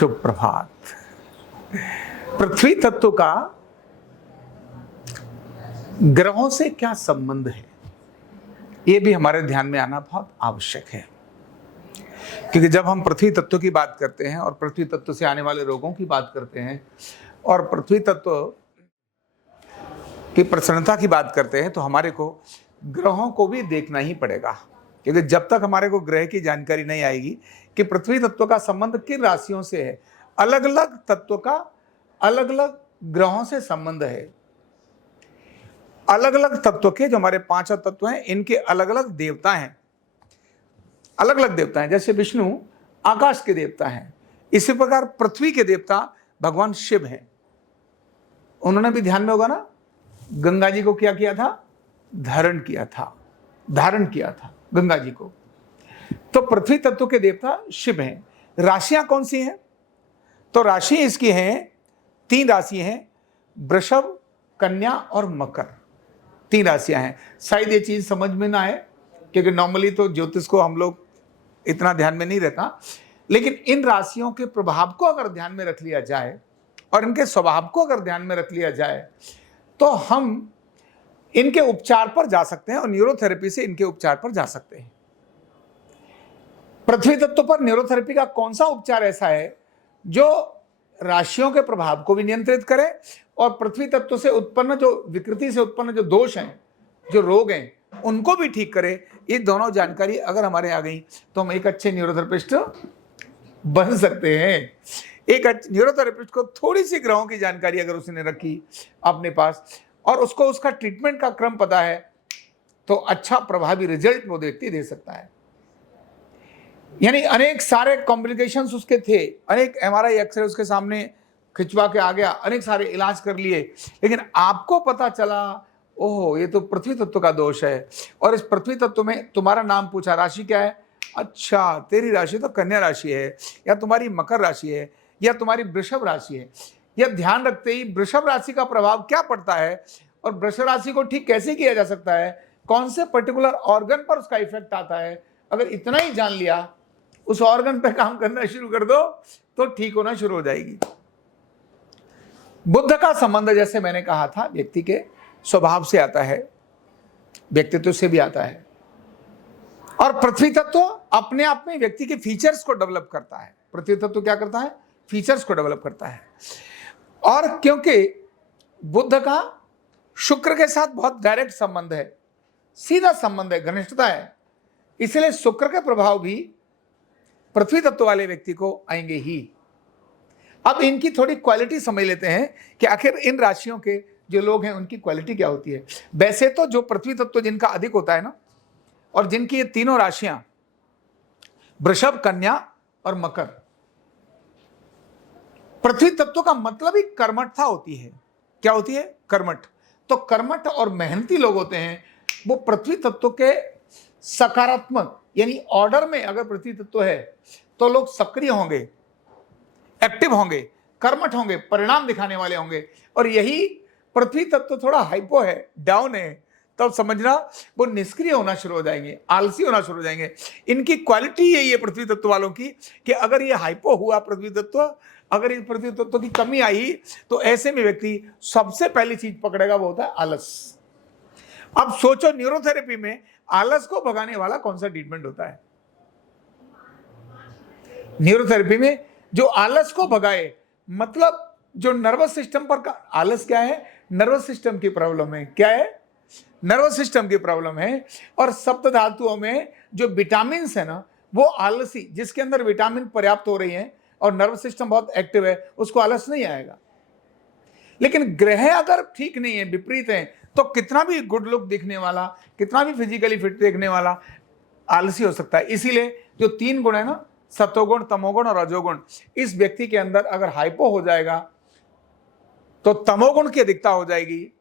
शुभ प्रभात। पृथ्वी तत्व का ग्रहों से क्या संबंध है, यह भी हमारे ध्यान में आना बहुत आवश्यक है। क्योंकि जब हम पृथ्वी तत्व की बात करते हैं और पृथ्वी तत्व से आने वाले रोगों की बात करते हैं और पृथ्वी तत्व की प्रसन्नता की बात करते हैं, तो हमारे को ग्रहों को भी देखना ही पड़ेगा। क्योंकि जब तक हमारे को ग्रह की जानकारी नहीं आएगी कि पृथ्वी तत्व का संबंध किन राशियों से है, अलग अलग तत्व का अलग अलग ग्रहों से संबंध है। अलग अलग तत्व के जो हमारे पांच तत्व हैं, इनके अलग अलग देवता हैं, अलग अलग देवता हैं। जैसे विष्णु आकाश के देवता हैं, इसी प्रकार पृथ्वी के देवता भगवान शिव हैं। उन्होंने भी ध्यान में होगा ना, गंगा जी को क्या किया था? धारण किया था गंगा जी को। तो पृथ्वी तत्व के देवता शिव हैं। राशियां कौन सी हैं? तो राशि इसकी हैं, 3 राशि हैं, वृषभ, कन्या और मकर। 3 राशियां हैं। शायद ये चीज समझ में ना आए, क्योंकि नॉर्मली तो ज्योतिष को हम लोग इतना ध्यान में नहीं रहता, लेकिन इन राशियों के प्रभाव को अगर ध्यान में रख लिया जाए और इनके स्वभाव को अगर ध्यान में रख लिया जाए, तो हम इनके उपचार पर जा सकते हैं और न्यूरोथेरेपी से इनके उपचार पर जा सकते हैं। पृथ्वी तत्व पर न्यूरोथेरेपी का कौन सा उपचार ऐसा है जो राशियों के प्रभाव को भी नियंत्रित करे और पृथ्वी तत्व से उत्पन्न जो विकृति से उत्पन्न जो दोष हैं, जो रोग हैं, उनको भी ठीक करे? ये दोनों जानकारी अगर हमारे आ गई तो हम एक अच्छे न्यूरोथेरेपिस्ट बन सकते हैं। एक न्यूरोथेरेपिस्ट को थोड़ी सी ग्रहों की जानकारी अगर उसने रखी अपने पास और उसको उसका ट्रीटमेंट का क्रम पता है, तो अच्छा प्रभावी रिजल्ट वो व्यक्ति दे सकता है। यानी अनेक सारे कॉम्प्लिकेशंस उसके थे, अनेक एमआरआई एक्सरे उसके सामने खिंचवा के आ गया, अनेक सारे इलाज कर लिए, लेकिन आपको पता चला ओहो ये तो पृथ्वी तत्व का दोष है। और इस पृथ्वी तत्व में तुम्हारा नाम पूछा, राशि क्या है? अच्छा तेरी राशि तो कन्या राशि है, या तुम्हारी मकर राशि है, या तुम्हारी वृषभ राशि है। यह ध्यान रखते ही वृषभ राशि का प्रभाव क्या पड़ता है और वृषभ राशि को ठीक कैसे किया जा सकता है, कौन से पर्टिकुलर ऑर्गन पर उसका इफेक्ट आता है, अगर इतना ही जान लिया, उस ऑर्गन पे काम करना शुरू कर दो तो ठीक होना शुरू हो जाएगी। बुध का संबंध, जैसे मैंने कहा था, व्यक्ति के स्वभाव से आता है, व्यक्तित्व से भी आता है। और पृथ्वी तत्व अपने आप में व्यक्ति के फीचर्स को डेवलप करता है। पृथ्वी तत्व क्या करता है? फीचर्स को डेवलप करता है। और क्योंकि बुध का शुक्र के साथ बहुत डायरेक्ट संबंध है, सीधा संबंध है, घनिष्ठता है, इसलिए शुक्र के प्रभाव भी पृथ्वी तत्व वाले व्यक्ति को आएंगे ही। अब इनकी थोड़ी क्वालिटी समझ लेते हैं कि आखिर इन राशियों के जो लोग हैं उनकी क्वालिटी क्या होती है। वैसे तो जो पृथ्वी तत्व जिनका अधिक होता है ना, और जिनकी ये तीनों राशियां वृषभ, कन्या और मकर, पृथ्वी तत्व का मतलब ही कर्मठता होती है। क्या होती है? कर्मठ। तो कर्मठ और मेहनती लोग होते हैं, वो पृथ्वी तत्व के सकारात्मक, यानी ऑर्डर में अगर पृथ्वी तत्व है तो लोग सक्रिय होंगे, एक्टिव होंगे, कर्मठ होंगे, परिणाम दिखाने वाले होंगे। और यही पृथ्वी तत्व थोड़ा हाइपो है, डाउन है, तब समझना वो निष्क्रिय होना शुरू हो जाएंगे, आलसी होना शुरू हो जाएंगे। इनकी क्वालिटी यही है पृथ्वी तत्व वालों की कि अगर ये हाइपो हुआ पृथ्वी तत्व, अगर इस पृथ्वी तत्व की कमी आई, तो ऐसे में व्यक्ति सबसे पहली चीज पकड़ेगा, वो होता है आलस। अब सोचो न्यूरोथेरेपी में आलस को भगाने वाला कौन सा ट्रीटमेंट होता है? न्यूरोथेरेपी में जो आलस को भगाए, मतलब जो नर्वस सिस्टम पर का आलस क्या है? नर्वस सिस्टम की प्रॉब्लम है। क्या है? नर्वस सिस्टम की प्रॉब्लम है। और सप्त धातुओं में जो विटामिन है ना, वो आलसी, जिसके अंदर विटामिन पर्याप्त हो रही है और नर्वस सिस्टम बहुत एक्टिव है, उसको आलस नहीं आएगा। लेकिन ग्रह अगर ठीक नहीं है, विपरीत है, तो कितना भी गुड लुक दिखने वाला, कितना भी फिजिकली फिट देखने वाला आलसी हो सकता है। इसीलिए जो 3 गुण है ना, सतोगुण, तमोगुण और रजोगुण, इस व्यक्ति के अंदर अगर हाइपो हो जाएगा तो तमोगुण की अधिकता हो जाएगी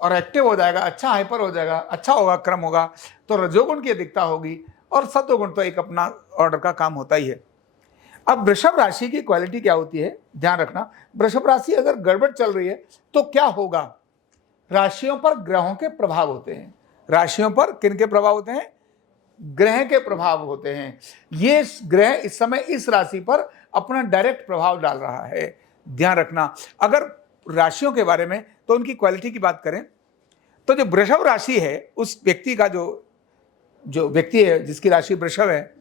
और एक्टिव हो जाएगा, अच्छा हाइपर हो जाएगा, अच्छा होगा, क्रम होगा, तो रजोगुण की अधिकता होगी और सतोगुण तो एक अपना ऑर्डर का काम होता ही है। अब वृषभ राशि की क्वालिटी क्या होती है, ध्यान रखना। वृषभ राशि अगर गड़बड़ चल रही है तो क्या होगा? राशियों पर ग्रहों के प्रभाव होते हैं। राशियों पर किनके प्रभाव होते हैं? ग्रह के प्रभाव होते हैं। ये ग्रह इस समय इस राशि पर अपना डायरेक्ट प्रभाव डाल रहा है। ध्यान रखना। अगर राशियों के बारे में तो उनकी क्वालिटी की बात करें तो जो वृषभ राशि है, उस व्यक्ति का जो व्यक्ति है जिसकी राशि वृषभ है,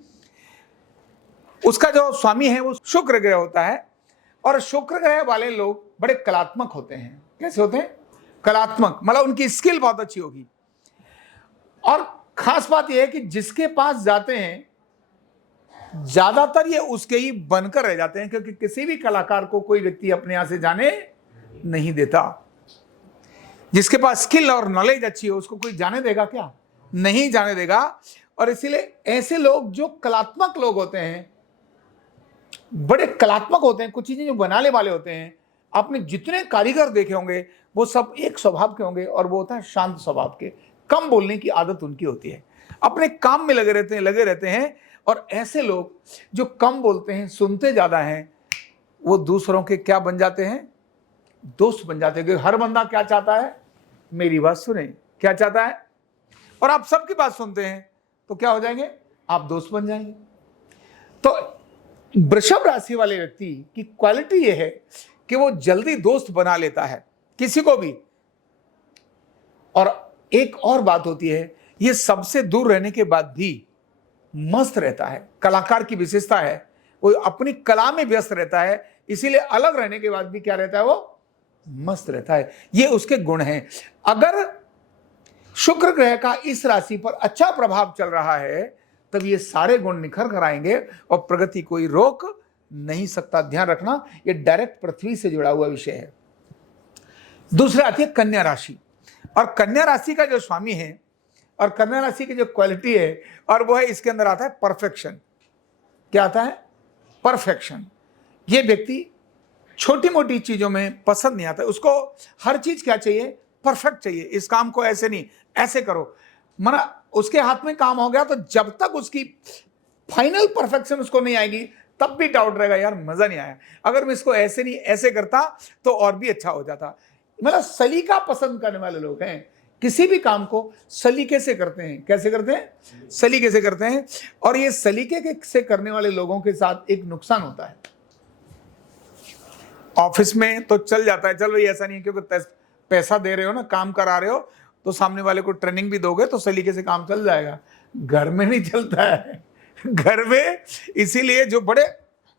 उसका जो स्वामी है वो शुक्र ग्रह होता है। और शुक्र ग्रह वाले लोग बड़े कलात्मक होते हैं। कैसे होते हैं? कलात्मक, मतलब उनकी स्किल बहुत अच्छी होगी। और खास बात यह है कि जिसके पास जाते हैं ज्यादातर ये उसके ही बनकर रह जाते हैं, क्योंकि किसी भी कलाकार को कोई व्यक्ति अपने यहां से जाने नहीं देता। जिसके पास स्किल और नॉलेज अच्छी हो उसको कोई जाने देगा क्या? नहीं जाने देगा। और इसीलिए ऐसे लोग जो कलात्मक लोग होते हैं, बड़े कलात्मक होते हैं, कुछ चीजें जो बनाने वाले होते हैं, आपने जितने कारीगर देखे होंगे वो सब एक स्वभाव के होंगे, और वो होता है शांत स्वभाव के। कम बोलने की आदत उनकी होती है, अपने काम में लगे रहते हैं। और ऐसे लोग जो कम बोलते हैं, सुनते ज्यादा हैं, वो दूसरों के क्या बन जाते हैं? दोस्त बन जाते हैं। क्योंकि हर बंदा क्या चाहता है? मेरी बात सुने। क्या चाहता है? और आप सबकी बात सुनते हैं तो क्या हो जाएंगे? आप दोस्त बन जाएंगे। तो वृषभ राशि वाले व्यक्ति की क्वालिटी यह है कि वो जल्दी दोस्त बना लेता है किसी को भी। और एक और बात होती है, ये सबसे दूर रहने के बाद भी मस्त रहता है। कलाकार की विशेषता है, वो अपनी कला में व्यस्त रहता है, इसीलिए अलग रहने के बाद भी क्या रहता है? वो मस्त रहता है। ये उसके गुण हैं। अगर शुक्र ग्रह का इस राशि पर अच्छा प्रभाव चल रहा है तब ये सारे गुण निखर कर आएंगे और प्रगति कोई रोक नहीं सकता। ध्यान रखना, ये डायरेक्ट पृथ्वी से जुड़ा हुआ विषय है। दूसरा आती है कन्या राशि। और कन्या राशि का जो स्वामी है और कन्या राशि की जो क्वालिटी है, और वो है, इसके अंदर आता है परफेक्शन। क्या आता है? परफेक्शन। ये व्यक्ति छोटी मोटी चीजों में पसंद नहीं आता, उसको हर चीज क्या चाहिए? परफेक्ट चाहिए। इस काम को ऐसे नहीं, ऐसे करो। मना उसके हाथ में काम हो गया तो जब तक उसकी फाइनल परफेक्शन उसको नहीं आएगी तब भी डाउट रहेगा, यार मजा नहीं आया, अगर मैं इसको ऐसे नहीं ऐसे करता तो और भी अच्छा हो जाता। मतलब सलीका पसंद करने वाले लोग हैं, किसी भी काम को सलीके से करते हैं। कैसे करते हैं? सलीके से करते हैं। और ये सलीके से करने वाले लोगों के साथ एक नुकसान होता है। ऑफिस में तो चल जाता है, चल भाई ऐसा नहीं है, क्योंकि पैसा दे रहे हो ना, काम करा रहे हो, तो सामने वाले को ट्रेनिंग भी दोगे तो सलीके से काम चल जाएगा। घर में नहीं चलता है। घर में इसीलिए जो बड़े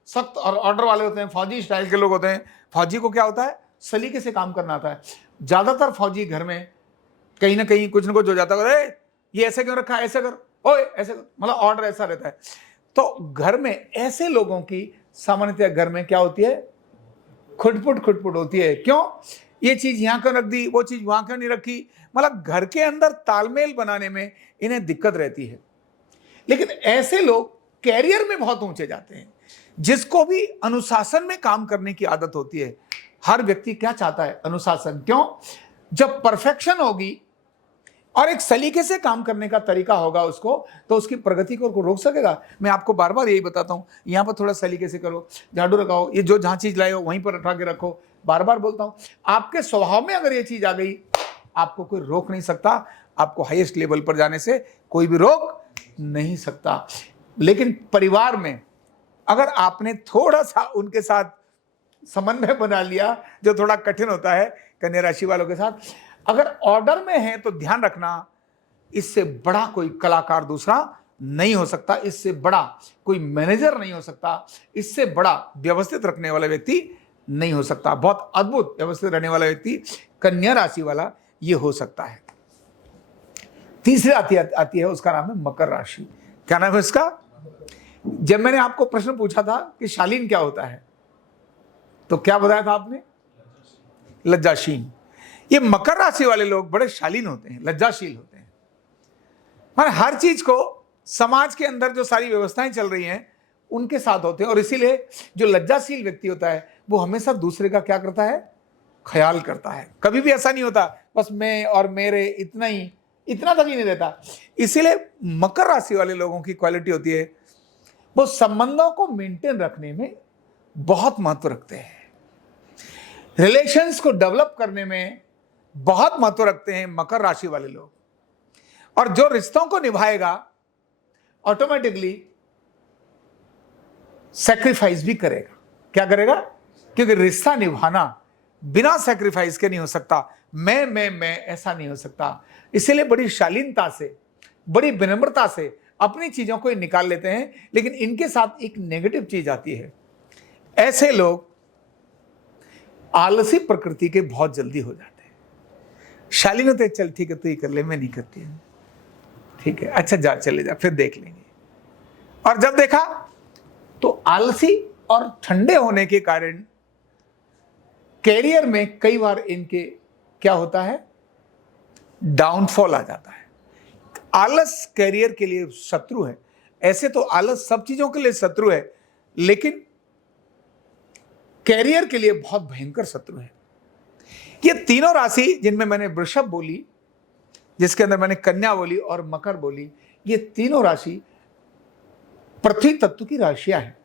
सख्त और ऑर्डर वाले होते हैं, फौजी स्टाइल के लोग होते हैं, फौजी को क्या होता है? सलीके से काम करना आता है। ज्यादातर फौजी घर में कहीं ना कहीं कुछ ना कुछ हो जाता है, ये ऐसे क्यों रखा है, ऐसे कर, ओए ऐसे कर, मतलब ऑर्डर ऐसा रहता है। तो घर में ऐसे लोगों की सामान्यतः घर में क्या होती है? खुटपुट होती है। क्यों? ये चीज यहां क्यों रख दी, वो चीज वहां क्यों नहीं रखी? मतलब घर के अंदर तालमेल बनाने में इन्हें दिक्कत रहती है। लेकिन ऐसे लोग कैरियर में बहुत ऊंचे जाते हैं, जिसको भी अनुशासन में काम करने की आदत होती है। हर व्यक्ति क्या चाहता है? अनुशासन। क्यों? जब परफेक्शन होगी और एक सलीके से काम करने का तरीका होगा उसको, तो उसकी प्रगति को रोक सकेगा। मैं आपको बार बार यही बताता हूं, यहां पर थोड़ा सलीके से करो, झाड़ू लगाओ, ये जो जहां चीज लाए हो वहीं पर उठा के रखो। बार बार बोलता हूं, आपके स्वभाव में अगर ये चीज आ गई, आपको कोई रोक नहीं सकता। आपको हाईएस्ट लेवल पर जाने से कोई भी रोक नहीं सकता। लेकिन परिवार में अगर आपने थोड़ा सा उनके साथ समन्वय बना लिया, जो थोड़ा कठिन होता है कन्या राशि वालों के साथ, अगर ऑर्डर में है तो ध्यान रखना, इससे बड़ा कोई कलाकार दूसरा नहीं हो सकता, इससे बड़ा कोई मैनेजर नहीं हो सकता, इससे बड़ा व्यवस्थित रखने वाला व्यक्ति नहीं हो सकता। बहुत अद्भुत व्यवस्थित रहने वाला व्यक्ति कन्या राशि वाला ये हो सकता है। तीसरी आती है, उसका नाम है मकर राशि। क्या नाम है उसका? जब मैंने आपको प्रश्न पूछा था कि शालीन क्या होता है, तो क्या बताया था आपने? लज्जाशील। ये मकर राशि वाले लोग बड़े शालीन होते हैं, लज्जाशील होते हैं। पर हर चीज को समाज के अंदर जो सारी व्यवस्थाएं चल रही हैं उनके साथ होते हैं। और इसीलिए जो लज्जाशील व्यक्ति होता है वो हमेशा दूसरे का क्या करता है? ख्याल करता है। कभी भी ऐसा नहीं होता बस मैं और मेरे, इतना तक ही नहीं रहता। इसीलिए मकर राशि वाले लोगों की क्वालिटी होती है, वो संबंधों को मेंटेन रखने में बहुत महत्व रखते हैं, रिलेशंस को डेवलप करने में बहुत महत्व रखते हैं मकर राशि वाले लोग। और जो रिश्तों को निभाएगा ऑटोमेटिकली सैक्रिफाइस भी करेगा। क्या करेगा? क्योंकि रिश्ता निभाना बिना सैक्रिफाइस के नहीं हो सकता। मैं ऐसा नहीं हो सकता। इसीलिए बड़ी शालीनता से, बड़ी विनम्रता से अपनी चीजों को निकाल लेते हैं। लेकिन इनके साथ एक नेगेटिव चीज आती है, ऐसे लोग आलसी प्रकृति के बहुत जल्दी हो जाते हैं। शालीन होते, चल ठीक है तू ही कर ले, मैं नहीं करती हूं, ठीक है अच्छा जा चले जा, फिर देख लेंगे। और जब देखा तो आलसी और ठंडे होने के कारण कैरियर में कई बार इनके क्या होता है, डाउनफॉल आ जाता है। आलस कैरियर के लिए शत्रु है। ऐसे तो आलस सब चीजों के लिए शत्रु है, लेकिन कैरियर के लिए बहुत भयंकर शत्रु है। ये तीनों राशि जिनमें मैंने वृषभ बोली, जिसके अंदर मैंने कन्या बोली और मकर बोली, ये तीनों राशि पृथ्वी तत्व की राशियां हैं।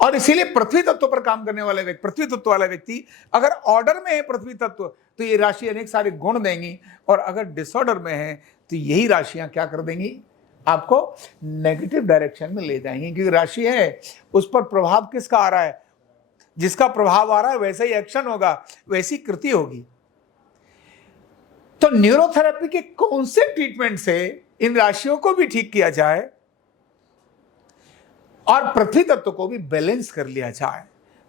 और इसीलिए पृथ्वी तत्व पर काम करने वाले व्यक्ति, पृथ्वी तत्व वाला व्यक्ति अगर ऑर्डर में है पृथ्वी तत्व, तो ये राशि अनेक सारे गुण देंगी। और अगर डिसऑर्डर में है तो यही राशियां क्या कर देंगी, आपको नेगेटिव डायरेक्शन में ले जाएंगी। क्योंकि राशि है, उस पर प्रभाव किसका आ रहा है, जिसका प्रभाव आ रहा है वैसा ही एक्शन होगा, वैसी कृति होगी। तो न्यूरोथेरेपी के कौन से ट्रीटमेंट से इन राशियों को भी ठीक किया जाए और पृथ्वी तत्व को भी बैलेंस कर लिया जाए।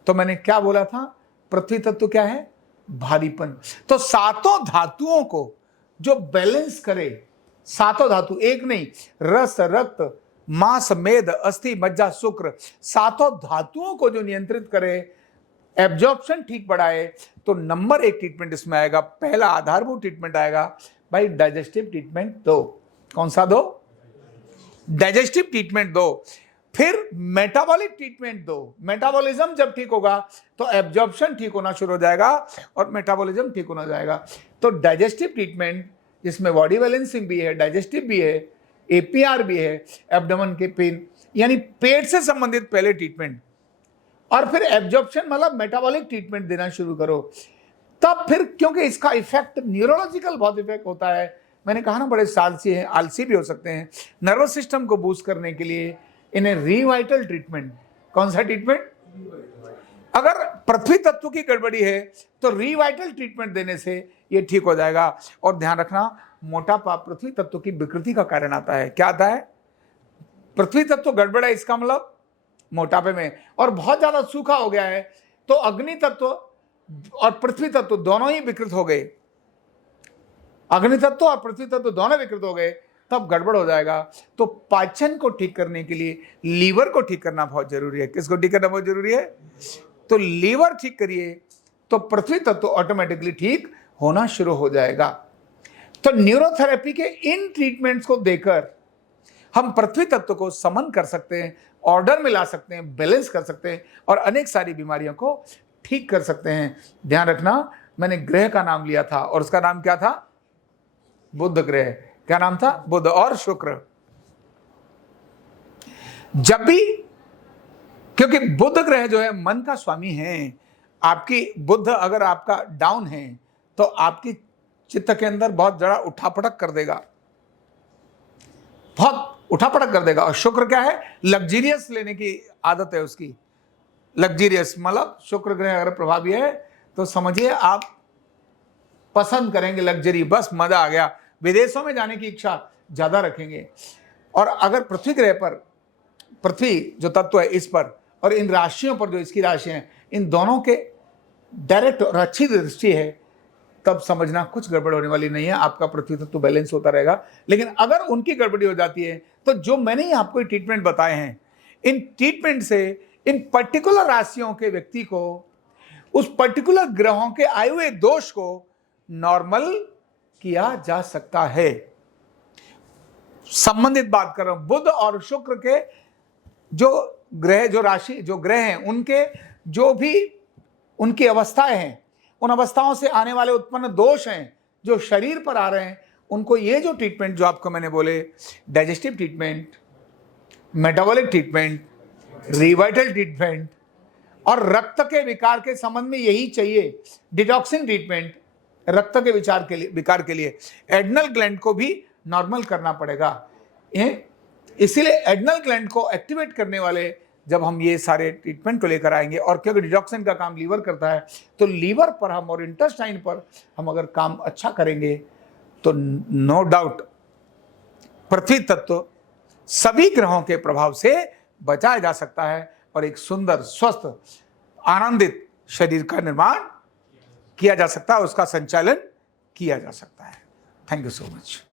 तो मैंने क्या बोला था, पृथ्वी तत्व क्या है, भारीपन। तो सातों धातुओं को जो बैलेंस करे, सातों धातु एक नहीं, रस रक्त मांस मेद अस्थि मज्जा शुक्र, सातों धातुओं को जो नियंत्रित करे, एब्जॉर्प्शन ठीक बढ़ाए, तो नंबर एक ट्रीटमेंट इसमें आएगा। पहला आधारभूत ट्रीटमेंट आएगा भाई, डाइजेस्टिव ट्रीटमेंट दो। कौन सा दो? डाइजेस्टिव ट्रीटमेंट दो। फिर मेटाबॉलिक ट्रीटमेंट दो। मेटाबॉलिज्म जब ठीक होगा तो एब्जॉर्प्शन ठीक होना शुरू हो जाएगा और मेटाबॉलिज्म ठीक होना जाएगा। तो डाइजेस्टिव ट्रीटमेंट जिसमें बॉडी बैलेंसिंग भी है, डाइजेस्टिव भी है, एपीआर भी है, एब्डोमेन के पेन यानी पेट से संबंधित पहले ट्रीटमेंट, और फिर एब्जॉर्प्शन मतलब मेटाबॉलिक ट्रीटमेंट देना शुरू करो। तब फिर क्योंकि इसका इफेक्ट न्यूरोलॉजिकल बहुत इफेक्ट होता है, मैंने कहा ना बड़े सालसी हैं, आलसी भी हो सकते हैं। नर्वस सिस्टम को बूस्ट करने के लिए इन्हें रिवाइटल ट्रीटमेंट, कौन सा ट्रीटमेंट, अगर पृथ्वी तत्व की गड़बड़ी है तो रिवाइटल ट्रीटमेंट देने से ये ठीक हो जाएगा। और ध्यान रखना, मोटापा पृथ्वी तत्व की विकृति का कारण आता है। क्या आता है? पृथ्वी तत्व गड़बड़ है, इसका मतलब मोटापे में। और बहुत ज्यादा सूखा हो गया है तो अग्नि तत्व और पृथ्वी तत्व दोनों ही विकृत हो गए, अग्नि तत्व और पृथ्वी तत्व दोनों विकृत हो गए, तब गड़बड़ हो जाएगा। तो पाचन को ठीक करने के लिए लीवर को ठीक करना बहुत जरूरी है। किसको ठीक करना बहुत जरूरी है? तो लीवर ठीक करिए तो पृथ्वी तत्व ऑटोमेटिकली ठीक होना शुरू हो जाएगा। तो न्यूरोथेरेपी के इन ट्रीटमेंट्स को देकर हम पृथ्वी तत्व को समन कर सकते हैं, ऑर्डर में ला सकते हैं, बैलेंस कर सकते हैं और अनेक सारी बीमारियों को ठीक कर सकते हैं। ध्यान रखना, मैंने ग्रह का नाम लिया था और उसका नाम क्या था? बुध ग्रह। क्या नाम था? बुध और शुक्र। जब भी, क्योंकि बुध ग्रह जो है मन का स्वामी है, आपकी बुध अगर आपका डाउन है तो आपकी चित्त के अंदर बहुत जरा उठापटक कर देगा, बहुत उठापटक कर देगा। और शुक्र क्या है? लग्जीरियस लेने की आदत है उसकी। लग्जीरियस मतलब शुक्र ग्रह अगर प्रभावी है तो समझिए आप पसंद करेंगे लग्जरी, बस मजा आ गया, विदेशों में जाने की इच्छा ज्यादा रखेंगे। और अगर पृथ्वी ग्रह पर, पृथ्वी जो तत्व है इस पर और इन राशियों पर जो इसकी राशि हैं, इन दोनों के डायरेक्ट और अच्छी दृष्टि है, तब समझना कुछ गड़बड़ होने वाली नहीं है, आपका पृथ्वी तत्व बैलेंस होता रहेगा। लेकिन अगर उनकी गड़बड़ी हो जाती है तो जो मैंने ही आपको ट्रीटमेंट बताए हैं, इन ट्रीटमेंट से इन पर्टिकुलर राशियों के व्यक्ति को, उस पर्टिकुलर ग्रहों के आए हुए दोष को नॉर्मल किया जा सकता है। संबंधित बात कर रहा हूं, बुध और शुक्र के जो ग्रह, जो राशि, जो ग्रह हैं, उनके जो भी उनकी अवस्थाएं हैं, उन अवस्थाओं से आने वाले उत्पन्न दोष हैं जो शरीर पर आ रहे हैं, उनको ये जो ट्रीटमेंट जो आपको मैंने बोले, digestive treatment, metabolic treatment, Revital treatment और रक्त के विकार के संबंध में यही चाहिए, डिटॉक्सिन ट्रीटमेंट। रक्त के विकार के लिए एड्रिनल ग्लैंड को भी नॉर्मल करना पड़ेगा। इसीलिए एड्रिनल ग्लैंड को एक्टिवेट करने वाले जब हम ये सारे ट्रीटमेंट को लेकर आएंगे, और क्योंकि डिटॉक्सिन का काम लीवर करता है, तो लीवर पर हम और इंटेस्टाइन पर हम अगर काम अच्छा करेंगे तो नो डाउट पृथ्वी तत्व सभी ग्रहों के प्रभाव से बचाया जा सकता है और एक सुंदर, स्वस्थ, आनंदित शरीर का निर्माण किया जा सकता है, उसका संचालन किया जा सकता है। Thank you so much.